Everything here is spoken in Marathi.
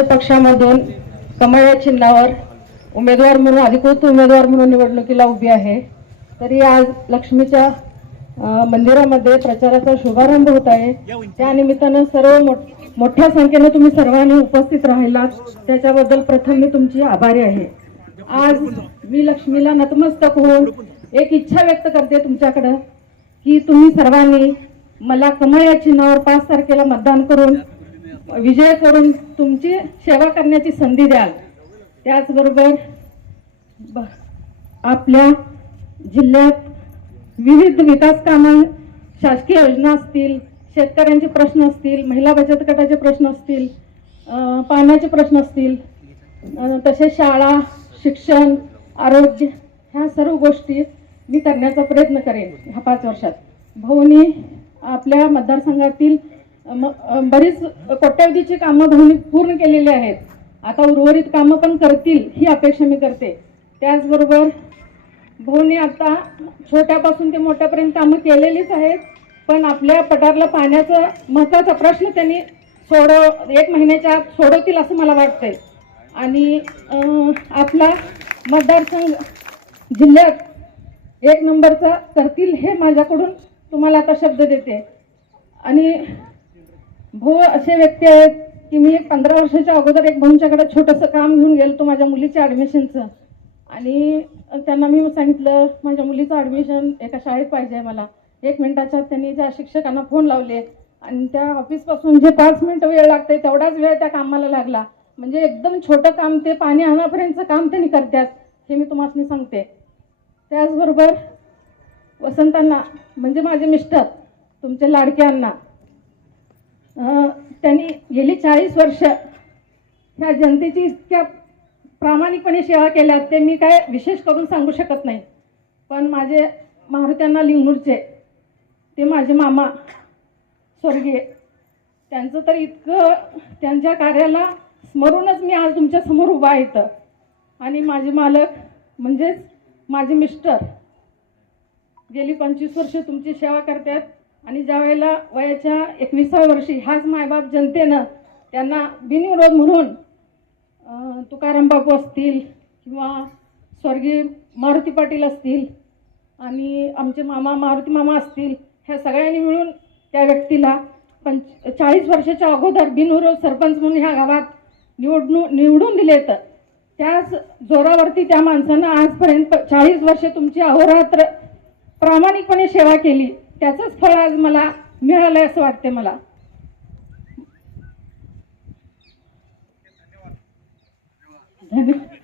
भाजप पक्षामधून कमळ या चिन्हावर उमेदवार म्हणून अधिकृत उमेदवार म्हणून निवडणुकीला उभी आहे. तरी आज लक्ष्मीच्या मंदिरामध्ये प्रचाराचा शुभारंभ होत आहे. त्या निमित्तानं सर्व मोठ्या संख्येने तुम्ही सर्वांनी उपस्थित राहिलात. त्याच्याबद्दल प्रथम मी तुमची आभारी आहे. आज मी लक्ष्मीला नतमस्तक होऊन एक इच्छा व्यक्त करते तुमच्याकडं की तुम्ही सर्वांनी मला कमळ या चिन्हावर पाच तारखेला मतदान करून विजय करून तुमची सेवा करण्याची संधी द्याल. त्याचबरोबर ब- आपल्या जिल्ह्यात विविध विकास कामं शासकीय योजना असतील शेतकऱ्यांचे प्रश्न असतील महिला बचत गटाचे प्रश्न असतील पाण्याचे प्रश्न असतील तसेच शाळा शिक्षण आरोग्य ह्या सर्व गोष्टी मी करण्याचा प्रयत्न करेन ह्या पाच वर्षात. भाऊनी आपल्या मतदारसंघातील बरीच कोट्यावधीची कामं भाऊनी पूर्ण केलेली आहेत. आता उर्वरित कामं पण करतील ही अपेक्षा मी करते. त्याचबरोबर भाऊनी आता छोट्यापासून ते मोठ्यापर्यंत कामं केलेलीच आहेत पण आपल्या पठारला पाण्याचा महत्त्वाचा प्रश्न त्यांनी सोडव एक महिन्याच्या आत सोडवतील असं मला वाटतंय. आणि आपला मतदारसंघ जिल्ह्यात एक नंबरचा करतील हे माझ्याकडून तुम्हाला आता शब्द देते. आणि भाऊ असे व्यक्ती आहेत की मी एक पंधरा वर्षाच्या अगोदर एक भाऊंच्याकडे छोटंसं काम घेऊन गेलो माझ्या मुलीच्या ॲडमिशनचं आणि त्यांना मी सांगितलं माझ्या मुलीचं ॲडमिशन एका शाळेत पाहिजे आहे मला. एक मिनिटाच्या त्यांनी त्या शिक्षकांना फोन लावले आणि त्या ऑफिसपासून जे पाच मिनटं वेळ लागते तेवढाच वेळ त्या कामाला लागला. म्हणजे एकदम छोटं काम ते पाणी आणण्यापर्यंतचं काम त्यांनी करतात हे मी तुम्हाला सांगते. त्याचबरोबर वसंतांना म्हणजे माझे मिस्टर तुमचे लाडके अण्णा त्यांनी गेली चाळीस वर्ष ह्या जनतेची इतक्या प्रामाणिकपणे सेवा केल्या ते मी काय विशेष करून सांगू शकत नाही. पण माझे मारुत्यांना लिंगूरचे ते माझे मामा स्वर्गीय त्यांचं तर इतकं त्यांच्या कार्याला स्मरूनच मी आज तुमच्यासमोर उभा आहे इथं. आणि माझे मालक म्हणजेच माझे मिस्टर गेली पंचवीस वर्ष तुमची सेवा करतात. आणि ज्यावेळेला वयाच्या एकविसाव्या वर्षी ह्याच मायबाप जनतेनं त्यांना बिनविरोध म्हणून तुकाराम बापू असतील किंवा स्वर्गीय मारुती पाटील असतील आणि आमचे मामा मारुती मामा असतील ह्या सगळ्यांनी मिळून त्या व्यक्तीला पंच चाळीस वर्षाच्या अगोदर बिनविरोध सरपंच म्हणून ह्या गावात निवडणूक निवडून दिले तर त्याच जोरावरती त्या माणसानं आजपर्यंत चाळीस वर्ष तुमची अहोरात्र प्रामाणिकपणे सेवा केली. त्याचंच फळ आज मला मिळालंय असं वाटते मला. धन्यवाद.